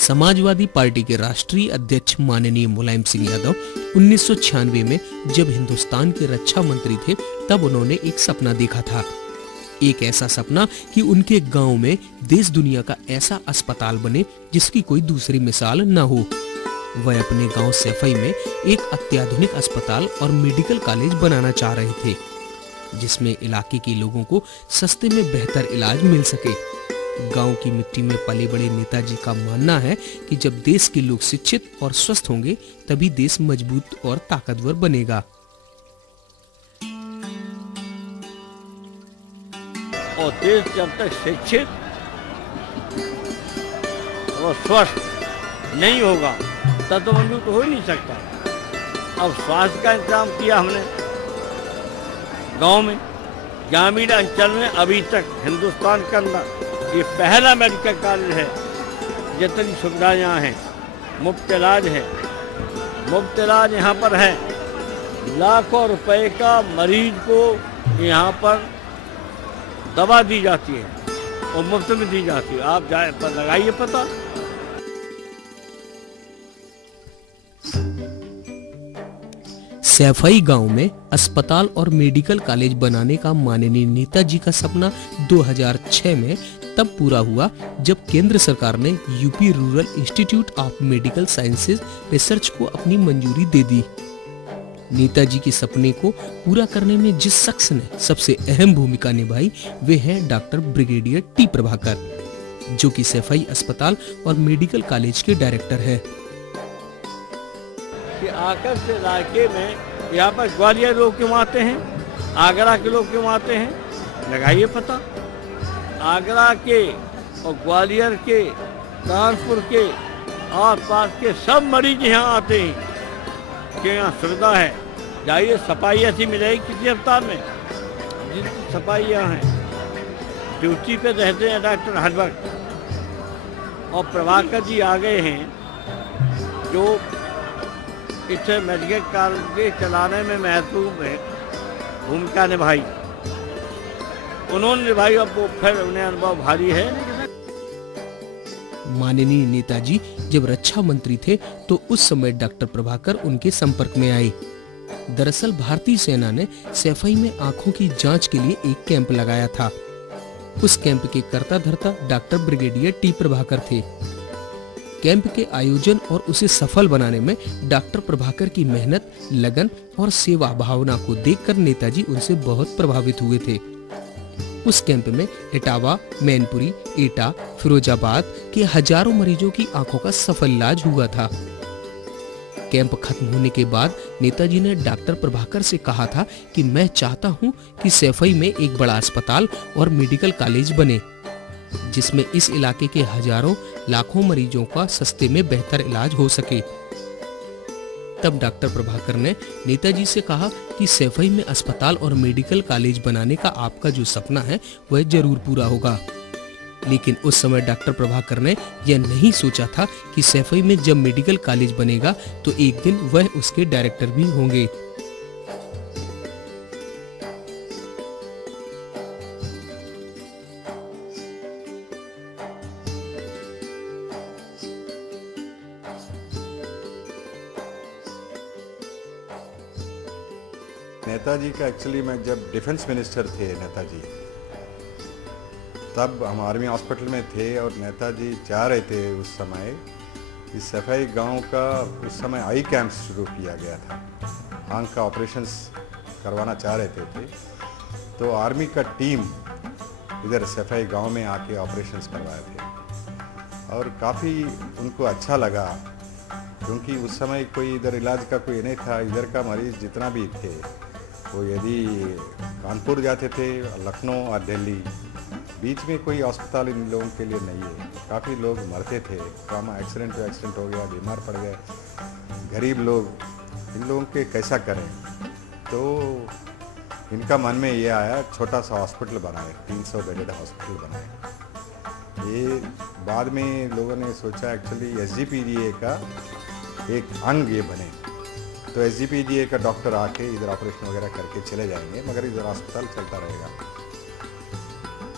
Samajwadi party के राष्ट्रीय अध्यक्ष माननीय मुलायम सिंह यादव 1996 में जब हिंदुस्तान के रक्षा मंत्री थे तब उन्होंने एक सपना देखा था। एक ऐसा सपना कि उनके गांव में देश दुनिया का ऐसा अस्पताल बने जिसकी कोई दूसरी मिसाल न हो। वह अपने गांव सैफई में एक अत्याधुनिक अस्पताल और मेडिकल कॉलेज बनाना चाह रहे थे, जिसमें इलाके के लोगों को सस्ते में बेहतर इलाज मिल सके। गांव की मिट्टी में पले बड़े नेताजी का मानना है कि जब देश के लोग शिक्षित और स्वस्थ होंगे तभी देश मजबूत और ताकतवर बनेगा। और देश जब तक शिक्षित और स्वस्थ नहीं होगा तब तो मजबूत हो ही नहीं सकता। अब स्वास्थ्य का इंतजाम किया हमने गांव में, ग्रामीण अंचल में। अभी तक हिंदुस्तान के अंदर ये पहला मेडिकल कॉलेज है। जितनी सुविधाएं यहाँ हैं, मुफ्त इलाज है, मुफ्त इलाज यहाँ पर है। लाखों रुपए का मरीज को यहाँ पर दवा दी जाती है और मुफ्त में दी जाती है। आप जाए पर लगाइए पता। सैफई गांव में अस्पताल और मेडिकल कॉलेज बनाने का माननीय नेताजी का सपना 2006 में तब पूरा हुआ जब केंद्र सरकार ने UP rural institute of medical sciences research को अपनी मंजूरी दे दी। नेताजी के सपने को पूरा करने में जिस शख्स ने सबसे अहम भूमिका निभाई वे हैं डॉक्टर ब्रिगेडियर टी प्रभाकर, जो कि सैफई अस्पताल और मेडिकल कॉलेज के डायरेक्टर हैं। कि आकर से इलाके में यहाँ पर ग्वालियर लोग क्यों आते हैं, आगरा के लोग क्यों आते हैं, लगाइए पता। आगरा के और ग्वालियर के, कानपुर के आस पास के सब मरीज यहाँ आते हैं कि यहाँ सुविधा है। जाइए, सफाई ऐसी मिलेगी किसी अस्पताल में जिनकी सफाई यहाँ है। ड्यूटी पे रहते हैं डॉक्टर हर वक्त। और प्रभाकर जी आ गए हैं जो इसे मेडिकल कॉलेज चलाने में महत्वपूर्ण भूमिका निभाई। उन्होंने निभाई, अब वो फिर उन्हें अनुभव भारी है। माननीय नेताजी जब रक्षा मंत्री थे तो उस समय डॉक्टर प्रभाकर उनके संपर्क में आए। दरअसल भारतीय सेना ने सैफई में आंखों की जांच के लिए एक कैंप लगाया था। उस कैंप के कर्ता धर्ता डॉक्टर ब्रिगेडियर टी प्रभाकर थे। कैंप के आयोजन और उसे सफल बनाने में डॉक्टर प्रभाकर की मेहनत, लगन और सेवा भावना को देखकर नेताजी उनसे बहुत प्रभावित हुए थे। उस कैंप में इटावा, मैनपुरी, एटा, फिरोजाबाद के हजारों मरीजों की आंखों का सफल इलाज हुआ था। कैंप खत्म होने के बाद नेताजी ने डॉक्टर प्रभाकर से कहा था कि मैं चाहता हूं कि सैफई में एक बड़ा अस्पताल और मेडिकल कॉलेज बने, जिसमें इस इलाके के हजारों लाखों मरीजों का सस्ते में बेहतर इलाज हो सके। तब डॉक्टर प्रभाकर ने नेताजी से कहा कि सैफई में अस्पताल और मेडिकल कॉलेज बनाने का आपका जो सपना है वह जरूर पूरा होगा। लेकिन उस समय डॉक्टर प्रभाकर ने यह नहीं सोचा था कि सैफई में जब मेडिकल कॉलेज बनेगा तो एक दिन वह उसके डायरेक्टर भी होंगे। नेताजी का एक्चुअली मैं जब डिफेंस मिनिस्टर थे नेताजी, तब हम आर्मी हॉस्पिटल में थे और नेताजी चाह रहे थे उस समय कि सैफई गांव का उस समय आई कैंप शुरू किया गया था। आंख का ऑपरेशंस करवाना चाह रहे थे। तो आर्मी का टीम इधर सैफई गांव में आके ऑपरेशंस करवाए थे और काफ़ी उनको अच्छा लगा, क्योंकि उस समय कोई इधर इलाज का कोई नहीं था। इधर का मरीज जितना भी थे वो यदि कानपुर जाते थे, लखनऊ और दिल्ली, बीच में कोई अस्पताल इन लोगों के लिए नहीं है। काफ़ी लोग मरते थे, ट्रॉमा एक्सीडेंट हो गया, बीमार पड़ गए, गरीब लोग, इन लोगों के कैसा करें। तो इनका मन में ये आया छोटा सा हॉस्पिटल बनाए, 300 बेडेड हॉस्पिटल बनाए। ये बाद में लोगों ने सोचा एक्चुअली SGPGA का एक अंग ये बने, तो SGPGA का डॉक्टर आके इधर ऑपरेशन वगैरह करके चले जाएंगे, मगर इधर अस्पताल चलता रहेगा।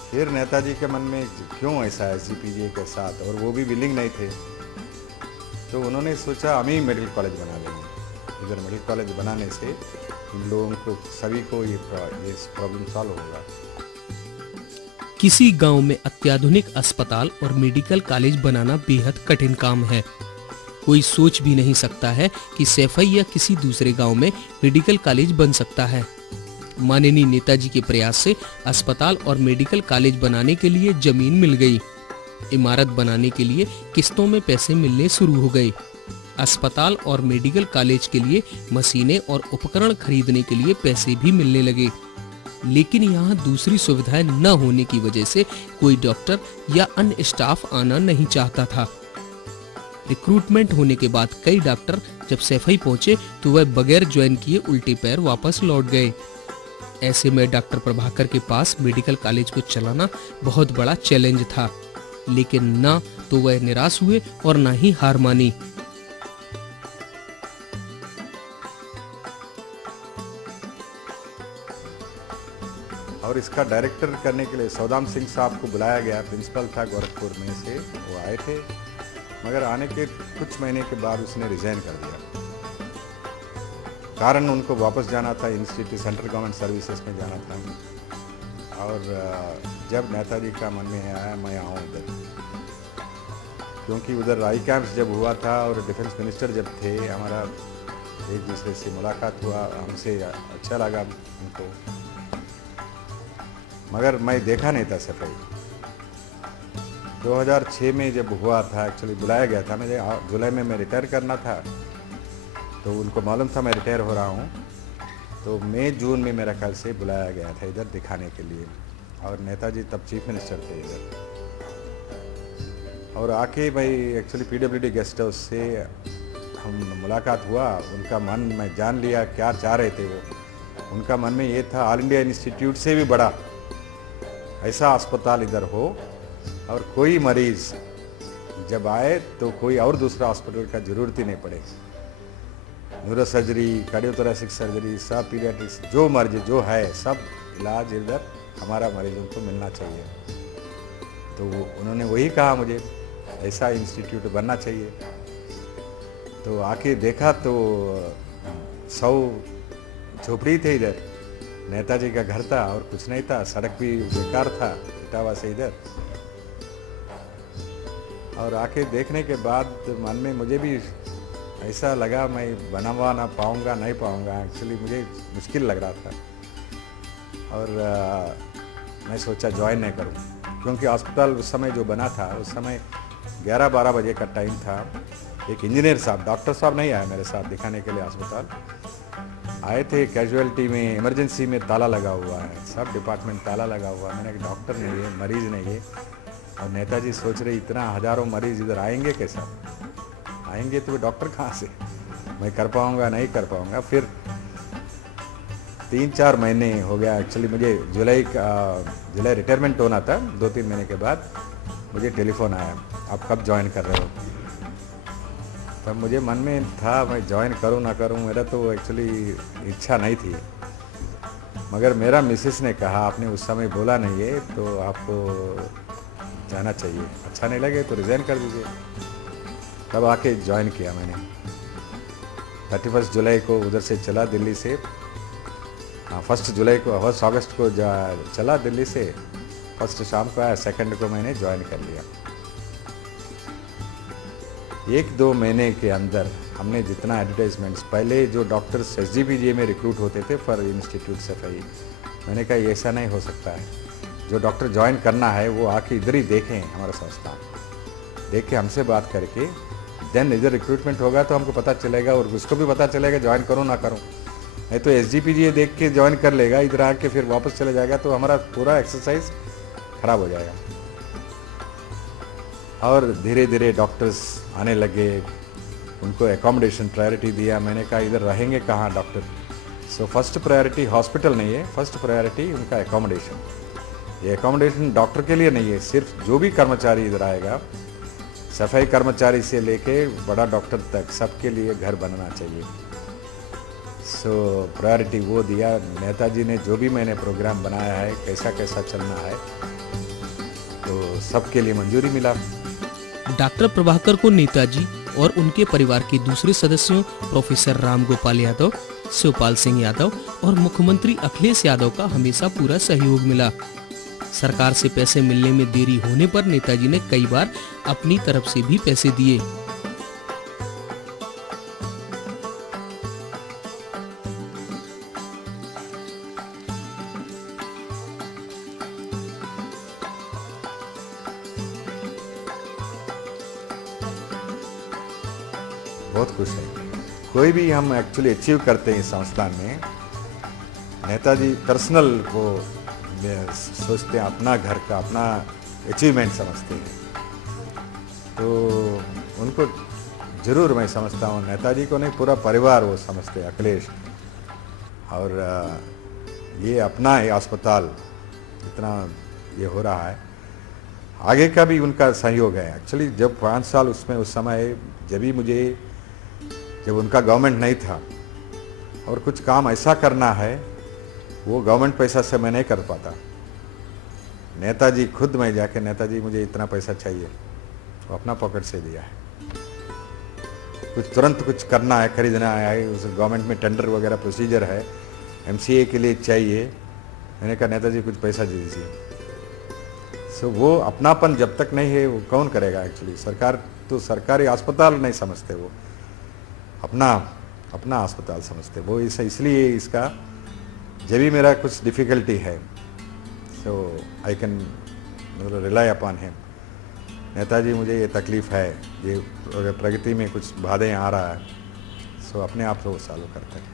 फिर नेताजी के मन में क्यों ऐसा SGPGA के साथ, और वो भी विलिंग नहीं थे तो उन्होंने सोचा हम ही मेडिकल कॉलेज बना देंगे। इधर मेडिकल कॉलेज बनाने से इन लोगों को सभी को ये प्रॉब्लम सॉल्व होगा। किसी गांव में अत्याधुनिक अस्पताल और मेडिकल कॉलेज बनाना बेहद कठिन काम है। कोई सोच भी नहीं सकता है कि सैफई या किसी दूसरे गांव में मेडिकल कॉलेज बन सकता है। माननीय नेताजी के प्रयास से अस्पताल और मेडिकल कॉलेज बनाने के लिए जमीन मिल गई। इमारत बनाने के लिए किस्तों में पैसे मिलने शुरू हो गए। अस्पताल और मेडिकल कॉलेज के लिए मशीनें और उपकरण खरीदने के लिए पैसे भी मिलने लगे। लेकिन यहाँ दूसरी सुविधाएं न होने की वजह से कोई डॉक्टर या अन्य स्टाफ आना नहीं चाहता था। रिक्रूटमेंट होने के बाद कई डॉक्टर जब सैफई पहुंचे तो वह बगैर ज्वाइन किए उल्टे पैर वापस लौट गए। ऐसे में डॉक्टर प्रभाकर के पास मेडिकल कॉलेज को चलाना बहुत बड़ा चैलेंज था, लेकिन ना तो वह निराश हुए और ना ही हार मानी। और इसका डायरेक्टर करने के लिए सौदाम सिंह साहब को बुलाया गया, प्रिंसिपल था गोरखपुर में से, वो आए थे, मगर आने के कुछ महीने के बाद उसने रिजाइन कर दिया। कारण उनको वापस जाना था, इंस्टीट्यूट सेंट्रल गवर्नमेंट सर्विसेज में जाना था। और जब नेताजी का मन में आया मैं आऊँ उधर, क्योंकि उधर आई कैंप्स जब हुआ था और डिफेंस मिनिस्टर जब थे, हमारा एक दूसरे से मुलाकात हुआ, हमसे अच्छा लगा उनको, मगर मैं देखा नहीं था सफाई। 2006 में जब हुआ था, एक्चुअली बुलाया गया था, मुझे जुलाई में मैं रिटायर करना था, तो उनको मालूम था मैं रिटायर हो रहा हूँ, तो मई जून में मेरा ख्याल से बुलाया गया था इधर दिखाने के लिए। और नेताजी तब चीफ मिनिस्टर थे इधर। और आके भाई एक्चुअली PWD गेस्ट हाउस से हम मुलाकात हुआ, उनका मन मैं जान लिया क्या चाह रहे थे वो। उनका मन में ये था ऑल इंडिया इंस्टीट्यूट से भी बड़ा ऐसा अस्पताल इधर हो, और कोई मरीज जब आए तो कोई और दूसरा हॉस्पिटल का जरूरत ही नहीं पड़े। न्यूरो सर्जरी, कार्डियोथोरेसिक सर्जरी, सब पीडियाट्रिक्स, जो मर्जी जो है सब इलाज इधर हमारा मरीजों को मिलना चाहिए। तो उन्होंने वही कहा मुझे ऐसा इंस्टीट्यूट बनना चाहिए। तो आके देखा तो 100 झोपड़ी थे इधर, नेताजी का घर था और कुछ नहीं था, सड़क भी बेकार था इटावा से इधर। और आके देखने के बाद मन में मुझे भी ऐसा लगा मैं बनवा ना पाऊँगा, नहीं पाऊँगा, एक्चुअली मुझे मुश्किल लग रहा था। और मैं सोचा ज्वाइन नहीं करूँ, क्योंकि अस्पताल उस समय जो बना था, उस समय 11-12 बजे का टाइम था। एक इंजीनियर साहब, डॉक्टर साहब नहीं आए मेरे साथ दिखाने के लिए अस्पताल, आए थे कैजुअलिटी में, इमरजेंसी में ताला लगा हुआ है, सब डिपार्टमेंट ताला लगा हुआ है। मैंने कहा डॉक्टर नहीं है, मरीज़ नहीं है, और नेताजी सोच रहे इतना हज़ारों मरीज़ इधर आएंगे कैसा, आएंगे तो डॉक्टर कहाँ से, मैं कर पाऊँगा नहीं कर पाऊँगा। फिर 3-4 महीने हो गया, एक्चुअली मुझे जुलाई रिटायरमेंट होना था, 2-3 महीने के बाद मुझे टेलीफोन आया, आप कब ज्वाइन कर रहे हो। तब मुझे मन में था मैं ज्वाइन करूं ना करूं, मेरा तो एक्चुअली इच्छा नहीं थी, मगर मेरा मिसेस ने कहा आपने उस समय बोला नहीं है तो आपको जाना चाहिए, अच्छा नहीं लगे तो रिज़ाइन कर दीजिए। तब आके ज्वाइन किया मैंने। 31 जुलाई को उधर से चला दिल्ली से, 1 जुलाई को 1 अगस्त को चला दिल्ली से, 1 शाम को आया, 2 को मैंने ज्वाइन कर लिया। 1-2 महीने के अंदर हमने जितना एडवर्टाइजमेंट्स, पहले जो डॉक्टर्स SGPGA में रिक्रूट होते थे फॉर इंस्टीट्यूट सफाई, मैंने कहा ऐसा नहीं हो सकता है, जो डॉक्टर ज्वाइन करना है वो आके इधर ही देखें, हमारा संस्थान देख के हमसे बात करके देन इधर रिक्रूटमेंट होगा तो हमको पता चलेगा, और उसको भी पता चलेगा ज्वाइन करूँ ना करूँ। नहीं तो SGPGA देख के ज्वाइन कर लेगा, इधर आके फिर वापस चले जाएगा, तो हमारा पूरा एक्सरसाइज खराब हो जाएगा। और धीरे धीरे डॉक्टर्स आने लगे, उनको एकोमोडेशन प्रायोरिटी दिया। मैंने कहा इधर रहेंगे कहाँ doctor, so first priority hospital नहीं है, फर्स्ट प्रायोरिटी उनका एकोमोडेशन। ये एकोमोडेशन डॉक्टर के लिए नहीं है, सिर्फ जो भी कर्मचारी इधर आएगा, सफाई कर्मचारी से लेके बड़ा डॉक्टर तक, सबके लिए घर बनना चाहिए। सो प्रायोरिटी वो दिया। नेताजी ने जो भी मैंने प्रोग्राम बनाया है, कैसा कैसा चलना है, तो सबके लिए मंजूरी मिला। डॉक्टर प्रभाकर को नेताजी और उनके परिवार के दूसरे सदस्यों प्रोफेसर राम गोपाल यादव, शिवपाल सिंह यादव और मुख्यमंत्री अखिलेश यादव का हमेशा पूरा सहयोग मिला। सरकार से पैसे मिलने में देरी होने पर नेताजी ने कई बार अपनी तरफ से भी पैसे दिए। बहुत खुश है। कोई भी हम एक्चुअली अचीव करते हैं इस संस्थान में, नेताजी पर्सनल वो सोचते हैं, अपना घर का अपना अचीवमेंट समझते हैं। तो उनको जरूर मैं समझता हूँ, नेताजी को नहीं पूरा परिवार वो समझते हैं, अखिलेश। और ये अपना ये अस्पताल इतना ये हो रहा है, आगे का भी उनका सहयोग है। एक्चुअली जब 5 साल उसमें उस समय जब उनका गवर्नमेंट नहीं था और कुछ काम ऐसा करना है वो गवर्नमेंट पैसा से मैं नहीं कर पाता। नेताजी खुद मैं जाके, नेताजी मुझे इतना पैसा चाहिए, वो अपना पॉकेट से दिया है। कुछ तुरंत कुछ करना है, खरीदना है, उस गवर्नमेंट में टेंडर वगैरह प्रोसीजर है, एमसीए के लिए चाहिए, मैंने कहा नेताजी कुछ पैसा दे दीजिए। सो वो अपनापन जब तक नहीं है वो कौन करेगा। एक्चुअली सरकार तो सरकारी अस्पताल नहीं समझते, वो अपना अस्पताल समझते वो। इसलिए इसका जब भी मेरा कुछ डिफ़िकल्टी है so I can rely upon him. नेताजी मुझे ये तकलीफ़ है, ये प्रगति में कुछ बाधाएं आ रहा है, सो अपने आप से वो सॉल्व करते हैं।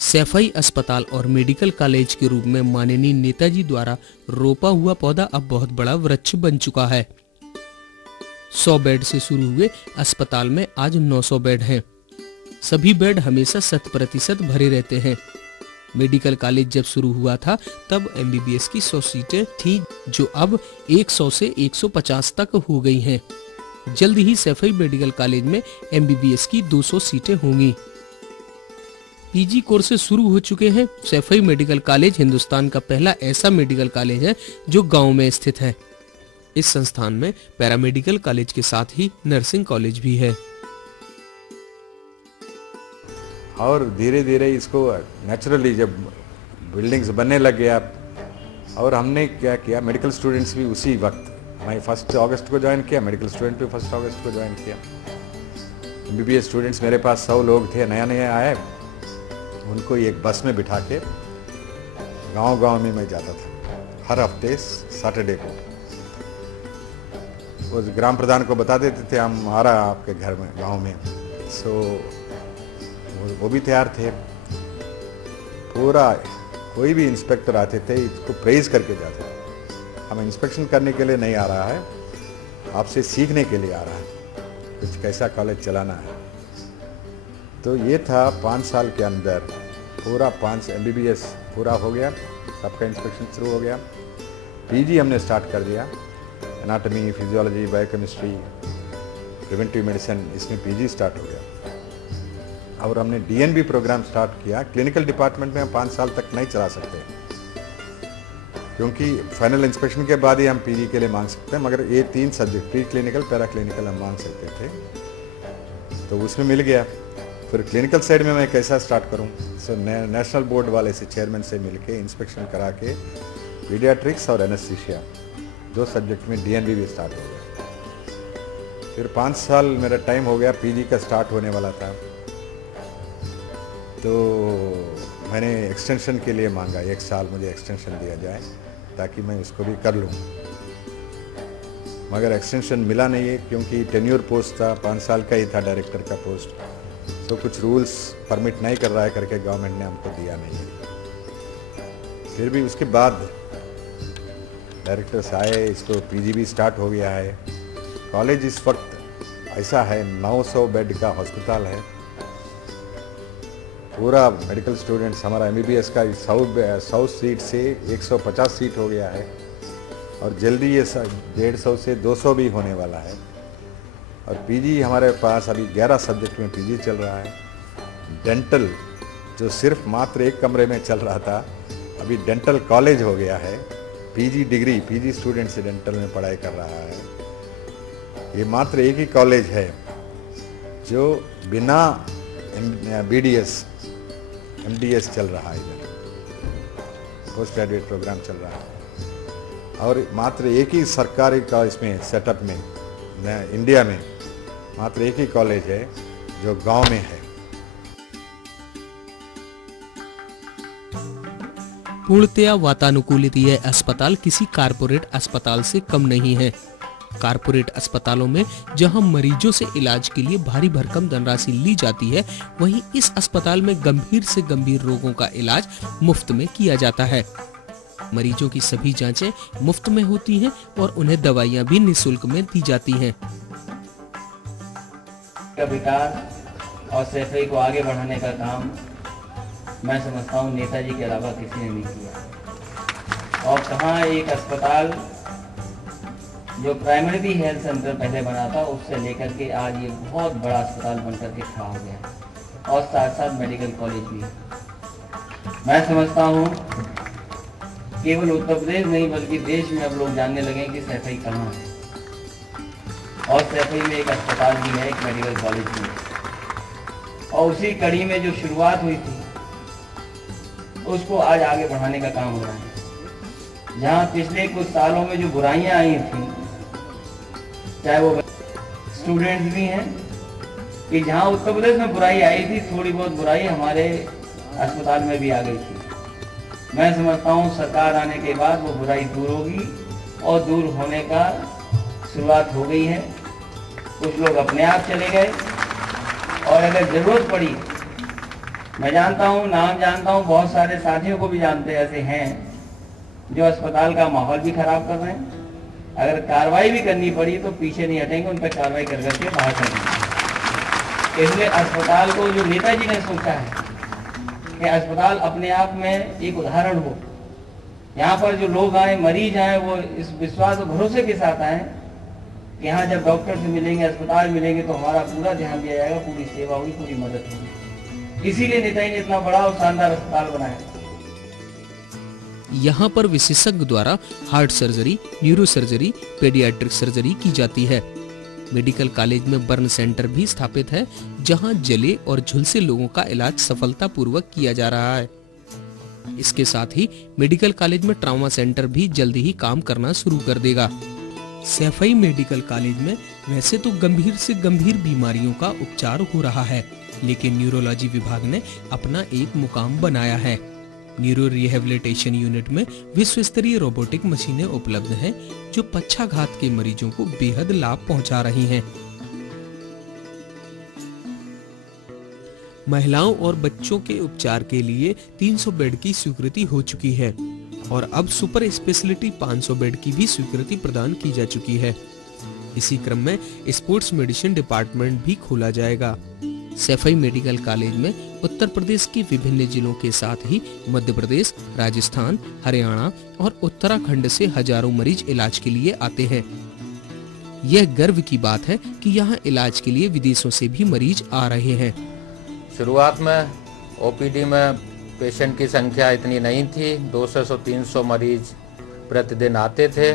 सैफई अस्पताल और मेडिकल कॉलेज के रूप में माननीय नेताजी द्वारा रोपा हुआ पौधा अब बहुत बड़ा वृक्ष बन चुका है। 100 बेड से शुरू हुए अस्पताल में आज 900 बेड हैं। सभी बेड हमेशा 100% भरे रहते हैं। मेडिकल कॉलेज जब शुरू हुआ था तब एमबीबीएस की 100 सीटें थी, जो अब 100 से 150 तक हो गई हैं। जल्द ही सैफई मेडिकल कॉलेज में एमबीबीएस की 200 सीटें होंगी। पीजी कोर्सेज शुरू हो चुके हैं। सैफई मेडिकल कॉलेज हिंदुस्तान का पहला ऐसा मेडिकल कॉलेज है जो गांव में स्थित है। इस संस्थान में पैरामेडिकल कॉलेज के साथ ही नर्सिंग कॉलेज भी है। और धीरे धीरे इसको नेचुरली जब बिल्डिंग्स बनने लग गया, और हमने क्या किया, मेडिकल स्टूडेंट्स भी उसी वक्त, मैं 1 अगस्त को ज्वाइन किया, मेडिकल स्टूडेंट भी 1 अगस्त को ज्वाइन किया। एमबीबीएस स्टूडेंट्स मेरे पास 100 लोग थे, नया नया आए, उनको एक बस में बिठा के गांव में मैं जाता था हर हफ्ते सैटरडे को। उस ग्राम प्रधान को बता देते थे हम आ रहा आपके घर में, गांव में। सो वो भी तैयार थे। पूरा कोई भी इंस्पेक्टर आते थे इसको प्रेज करके जाते थे, हम इंस्पेक्शन करने के लिए नहीं आ रहा है, आपसे सीखने के लिए आ रहा है, कुछ कैसा कॉलेज चलाना है। तो ये था 5 साल के अंदर पूरा 5 एमबीबीएस पूरा हो गया, सबका इंस्पेक्शन शुरू हो गया। पीजी हमने स्टार्ट कर दिया, anatomy, physiology, biochemistry, preventive medicine, इसमें पीजी स्टार्ट हो गया। और हमने डीएनबी प्रोग्राम स्टार्ट किया। क्लिनिकल डिपार्टमेंट में हम 5 साल तक नहीं चला सकते, क्योंकि फाइनल इंस्पेक्शन के बाद ही हम पीजी के लिए मांग सकते हैं, मगर ये 3 subject pre clinical, para clinical हम मांग सकते थे, तो उसमें मिल गया। फिर क्लिनिकल साइड में मैं कैसा स्टार्ट करूं, सो नेशनल बोर्ड वाले से चेयरमैन से मिलके इंस्पेक्शन करा के पीडियाट्रिक्स और एनेस्थीसिया 2 सब्जेक्ट में डीएनबी भी स्टार्ट हो गया। फिर 5 साल मेरा टाइम हो गया, पीजी का स्टार्ट होने वाला था, तो मैंने एक्सटेंशन के लिए मांगा, 1 साल मुझे एक्सटेंशन दिया जाए ताकि मैं उसको भी कर लूँ, मगर एक्सटेंशन मिला नहीं है, क्योंकि टेन्योर पोस्ट था, 5 साल का ही था डायरेक्टर का पोस्ट, तो कुछ रूल्स परमिट नहीं कर रहा है करके गवर्नमेंट ने हमको दिया नहीं है। फिर भी उसके बाद डायरेक्टर्स आए, इसको पीजी भी स्टार्ट हो गया है। कॉलेज इस वक्त ऐसा है, 900 बेड का हॉस्पिटल है, पूरा मेडिकल स्टूडेंट्स हमारा एमबीबीएस का 100 सीट से 150 सीट हो गया है, और जल्दी ये 150 से 200 भी होने वाला है। और पीजी हमारे पास अभी 11 सब्जेक्ट में पीजी चल रहा है। डेंटल जो सिर्फ मात्र 1 कमरे में चल रहा था, अभी डेंटल कॉलेज हो गया है, पीजी डिग्री, पीजी स्टूडेंट से डेंटल में पढ़ाई कर रहा है। ये मात्र एक ही कॉलेज है जो बिना BDS MDS चल रहा है, इधर पोस्ट ग्रेजुएट प्रोग्राम चल रहा है, और मात्र एक ही सरकारी का इसमें सेटअप में इंडिया में मात्र एक ही कॉलेज है जो गांव में है। पूर्णतया वातानुकूलित यह अस्पताल किसी कारपोरेट अस्पताल से कम नहीं है। कारपोरेट अस्पतालों में जहां मरीजों से इलाज के लिए भारी भरकम धनराशि ली जाती है, वहीं इस अस्पताल में गंभीर से गंभीर रोगों का इलाज मुफ्त में किया जाता है। मरीजों की सभी जांचें मुफ्त में होती हैं और उन्हें दवाइयां भी निःशुल्क में दी जाती हैं। का विकास और सैफई को आगे बढ़ाने का काम मैं समझता हूँ नेताजी के अलावा किसी ने नहीं किया। और कहाँ एक अस्पताल जो प्राइमरी हेल्थ सेंटर पहले बना था, उससे लेकर के आज ये बहुत बड़ा अस्पताल बनकर के खड़ा हो गया है, और साथ साथ मेडिकल कॉलेज भी है। मैं समझता हूँ केवल उत्तर प्रदेश नहीं बल्कि देश में अब लोग जानने लगे कि सैफई कहाँ है, और सैफई में एक अस्पताल भी है, एक मेडिकल कॉलेज भी है। और उसी कड़ी में जो शुरुआत हुई थी उसको आज आगे बढ़ाने का काम हो रहा है। जहाँ पिछले कुछ सालों में जो बुराइयां आई थी, चाहे वो स्टूडेंट्स भी हैं, कि जहाँ उत्तर प्रदेश में बुराई आई थी, थोड़ी बहुत बुराई हमारे अस्पताल में भी आ गई थी। मैं समझता हूँ सरकार आने के बाद वो बुराई दूर होगी, और दूर होने का शुरुआत हो गई है। कुछ लोग अपने आप चले गए, और अगर जरूरत पड़ी, मैं जानता हूँ, नाम जानता हूँ, बहुत सारे साथियों को भी जानते ऐसे हैं जो अस्पताल का माहौल भी खराब कर रहे हैं। अगर कार्रवाई भी करनी पड़ी तो पीछे नहीं हटेंगे, उन पर कार्रवाई कर करके बाहर करेंगे। इसलिए अस्पताल को जो नेताजी ने सोचा है कि अस्पताल अपने आप में एक उदाहरण हो, यहाँ पर जो लोग आए, मरीज आए, वो इस विश्वास और भरोसे के साथ आए कि यहाँ जब डॉक्टर से मिलेंगे, अस्पताल मिलेंगे, तो हमारा पूरा ध्यान दिया जाएगा, पूरी सेवा होगी, पूरी मदद होगी। इसीलिए नेताजी ने इतना बड़ा और शानदार अस्पताल बनाया। यहाँ पर विशेषज्ञ द्वारा heart surgery, neuro surgery, paediatric surgery की जाती है। मेडिकल कॉलेज में बर्न सेंटर भी स्थापित है, जहाँ जले और झुलसे लोगों का इलाज सफलतापूर्वक किया जा रहा है। इसके साथ ही मेडिकल कॉलेज में ट्रॉमा सेंटर भी जल्दी ही काम करना शुरू कर देगा। सैफई मेडिकल कॉलेज में वैसे तो गंभीर से गंभीर बीमारियों का उपचार हो रहा है, लेकिन न्यूरोलॉजी विभाग ने अपना एक मुकाम बनाया है। न्यूरो रिहेबिलिटेशन यूनिट में विश्व स्तरीय रोबोटिक मशीनें उपलब्ध हैं, जो पक्षाघात के मरीजों को बेहद लाभ पहुंचा रही हैं। महिलाओं और बच्चों के उपचार के लिए 300 बेड की स्वीकृति हो चुकी है, और अब सुपर स्पेशलिटी 500 बेड की भी स्वीकृति प्रदान की जा चुकी है। इसी क्रम में स्पोर्ट्स मेडिसिन डिपार्टमेंट भी खोला जाएगा। सैफई मेडिकल कॉलेज में उत्तर प्रदेश के विभिन्न जिलों के साथ ही मध्य प्रदेश, राजस्थान, हरियाणा और उत्तराखंड से हजारों मरीज इलाज के लिए आते हैं। यह गर्व की बात है कि यहाँ इलाज के लिए विदेशों से भी मरीज आ रहे हैं। शुरुआत में ओपीडी में पेशेंट की संख्या इतनी नहीं थी, 200 से 300 मरीज प्रतिदिन आते थे,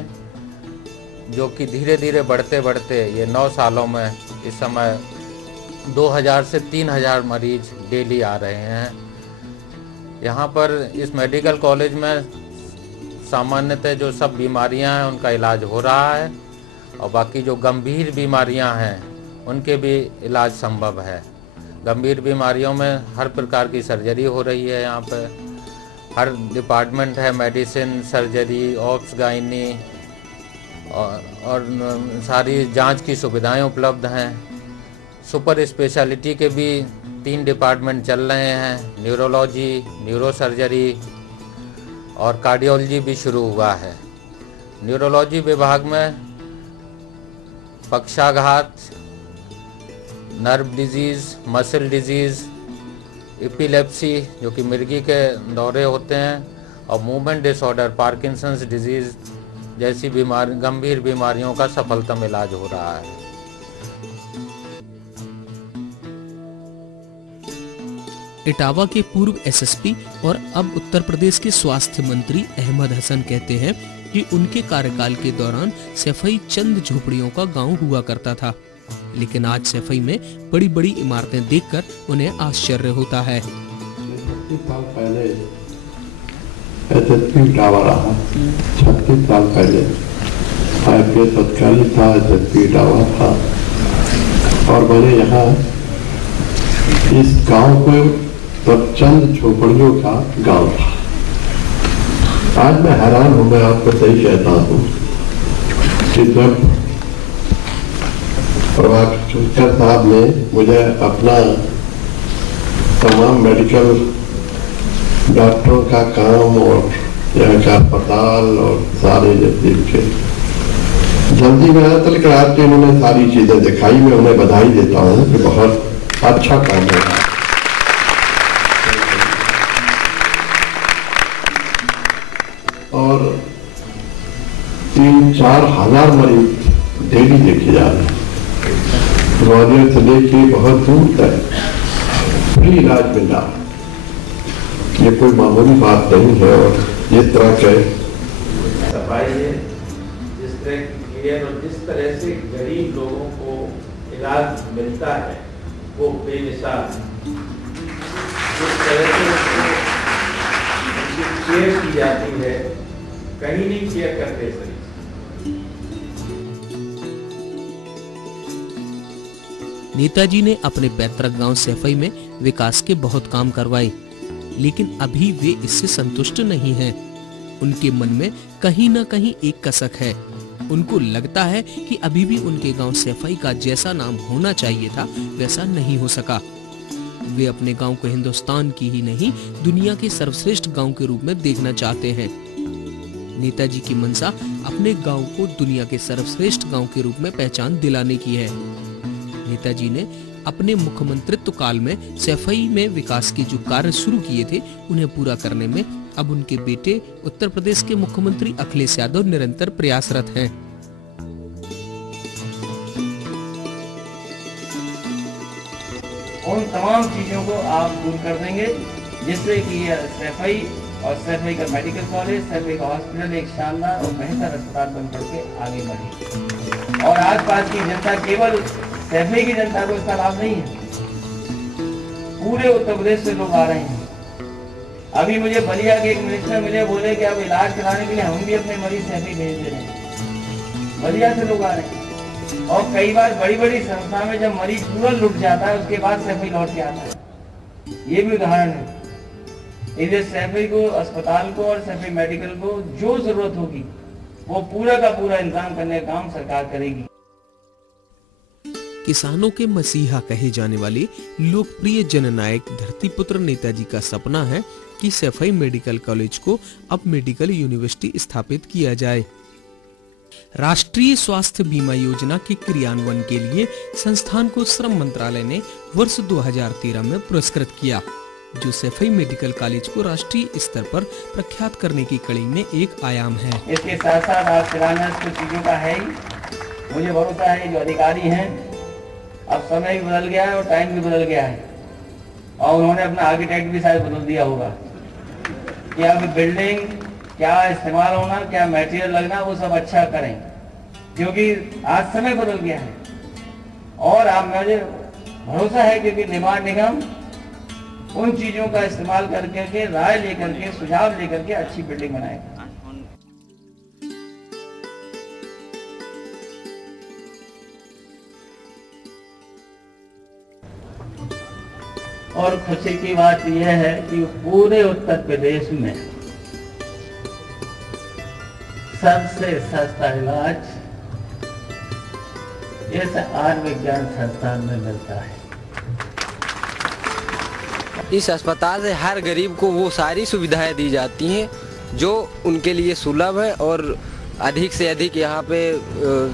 जो कि धीरे धीरे बढ़ते बढ़ते ये 9 सालों में इस समय 2000 से 3000 मरीज डेली आ रहे हैं। यहाँ पर इस मेडिकल कॉलेज में सामान्यतः जो सब बीमारियाँ हैं उनका इलाज हो रहा है, और बाकी जो गंभीर बीमारियाँ हैं उनके भी इलाज संभव है। गंभीर बीमारियों में हर प्रकार की सर्जरी हो रही है। यहाँ पर हर डिपार्टमेंट है, मेडिसिन, सर्जरी, ऑप्स, गायनी और सारी जांच की सुविधाएं उपलब्ध हैं। सुपर स्पेशलिटी के भी 3 डिपार्टमेंट चल रहे हैं, न्यूरोलॉजी, न्यूरो सर्जरी और कार्डियोलॉजी भी शुरू हुआ है। न्यूरोलॉजी विभाग में पक्षाघात, nerve disease, muscle disease, epilepsy जो कि मिर्गी के दौरे होते हैं, और मूवमेंट डिसऑर्डर, पार्किंसंस डिजीज़ जैसी गंभीर बीमारियों का सफलतम इलाज हो रहा है। इटावा के पूर्व एसएसपी और अब उत्तर प्रदेश के स्वास्थ्य मंत्री अहमद हसन कहते हैं कि उनके कार्यकाल के दौरान सैफई चंद झोपड़ियों का गांव हुआ करता था, लेकिन आज सैफई में बड़ी बड़ी इमारतें देखकर उन्हें आश्चर्य होता है। 36 साल पहले SSP टावर रहा, 36 साल पहले IPS अधिकारी था, SSP टावर था, और मैंने यहाँ इस गांव को तब चंद झोपड़ियों का गांव था। आज मैं हैरान हूँ, मैं आपको सही कहता हूँ कि जब प्रभाकर साहब ने मुझे अपना तमाम मेडिकल डॉक्टरों का काम और यहाँ का अस्पताल और सारे के जल्दी में आया तक आज उन्होंने सारी चीजें दिखाई। मैं उन्हें बधाई देता हूँ कि बहुत अच्छा काम है। और 3-4 हजार मरीज डेली देखे जा रहे हैं। ग्वालियर से लेके बहुत दूर तक फ्री इलाज मिल रहा है। ये कोई मामूली बात नहीं है। और जिस तरह के सफाई है, जिस तरह की केयर और जिस तरह से गरीब लोगों को इलाज मिलता है वो बेमिसाल है। जिस तरह से उनकी केयर की जाती है, कहीं नहीं केयर करते सही। नेताजी ने अपने पैतृक गांव सैफई में विकास के बहुत काम करवाए, लेकिन अभी वे इससे संतुष्ट नहीं हैं। उनके मन में कहीं न कहीं एक कसक है। उनको लगता है कि अभी भी उनके गांव सैफई का जैसा नाम होना चाहिए था वैसा नहीं हो सका। वे अपने गांव को हिंदुस्तान की ही नहीं दुनिया के सर्वश्रेष्ठ गांव के रूप में देखना चाहते हैं। नेताजी की मंशा अपने गांव को दुनिया के सर्वश्रेष्ठ गांव के रूप में पहचान दिलाने की है। नेताजी ने अपने मुख्यमंत्रित्व काल में सैफई में विकास के जो कार्य शुरू किए थे उन्हें पूरा करने में अब उनके बेटे उत्तर प्रदेश के मुख्यमंत्री अखिलेश यादव निरंतर प्रयासरत हैं। उन तमाम चीजों को आप दूर कर देंगे जिससे कि सैफई और सैफई का मेडिकल कॉलेज, सैफई का हॉस्पिटल एक शानदार और बेहतर अस्पताल बन करके आगे बढ़े। और आसपास की जनता, केवल सैफई की जनता को इसका लाभ नहीं है, पूरे उत्तर प्रदेश से लोग आ रहे हैं। अभी मुझे बलिया के एक मिनिस्टर मिले, बोले कि अब इलाज कराने के लिए हम भी अपने मरीज सैफई भेज दे रहे हैं। बलिया से लोग आ रहे हैं। और कई बार बड़ी बड़ी संस्था में जब मरीज पूरा लुट जाता है उसके बाद सैफई लौट के आता है। ये भी उदाहरण है। इधर सैफई को, अस्पताल को और सैफई मेडिकल को जो जरूरत होगी वो पूरा का पूरा इंतजाम करने का काम सरकार करेगी। किसानों के मसीहा कहे जाने वाले लोकप्रिय जननायक धरतीपुत्र नेताजी का सपना है कि सैफई मेडिकल कॉलेज को अब मेडिकल यूनिवर्सिटी स्थापित किया जाए। राष्ट्रीय स्वास्थ्य बीमा योजना के क्रियान्वयन के लिए संस्थान को श्रम मंत्रालय ने वर्ष 2013 में पुरस्कृत किया, जो सैफई मेडिकल कॉलेज को राष्ट्रीय स्तर पर प्रख्यात करने की कड़ी में एक आयाम है। इसके साथ साथ आप शिलान्यास कुछ चीजों का है ही। मुझे भरोसा है जो अधिकारी हैं, अब समय भी बदल गया है और टाइम भी बदल गया है, और उन्होंने अपना आर्किटेक्ट भी शायद बदल दिया होगा कि अब बिल्डिंग क्या इस्तेमाल होना, क्या मटेरियल लगना, वो सब अच्छा करें, क्योंकि आज समय बदल गया है। और अब मुझे भरोसा है क्योंकि निर्माण निगम उन चीजों का इस्तेमाल करके, राय लेकर के, सुझाव लेकर के अच्छी बिल्डिंग बनाएगा। और खुशी की बात यह है कि पूरे उत्तर प्रदेश में सबसे सस्ता इलाज इस आयुर्विज्ञान संस्थान में मिलता है। इस अस्पताल से हर गरीब को वो सारी सुविधाएं दी जाती हैं जो उनके लिए सुलभ है, और अधिक से अधिक यहाँ पे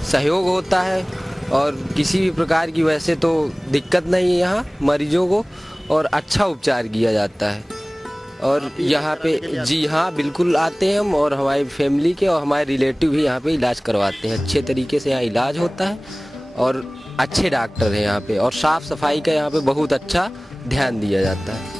सहयोग होता है, और किसी भी प्रकार की वैसे तो दिक्कत नहीं है यहाँ मरीजों को, और अच्छा उपचार किया जाता है। और यहाँ पे जी हाँ बिल्कुल आते हैं हम, और हमारी फैमिली के और हमारे रिलेटिव भी यहाँ पे इलाज करवाते हैं। अच्छे तरीके से यहाँ इलाज होता है और अच्छे डॉक्टर हैं यहाँ पे, और साफ़ सफाई का यहाँ पे बहुत अच्छा ध्यान दिया जाता है।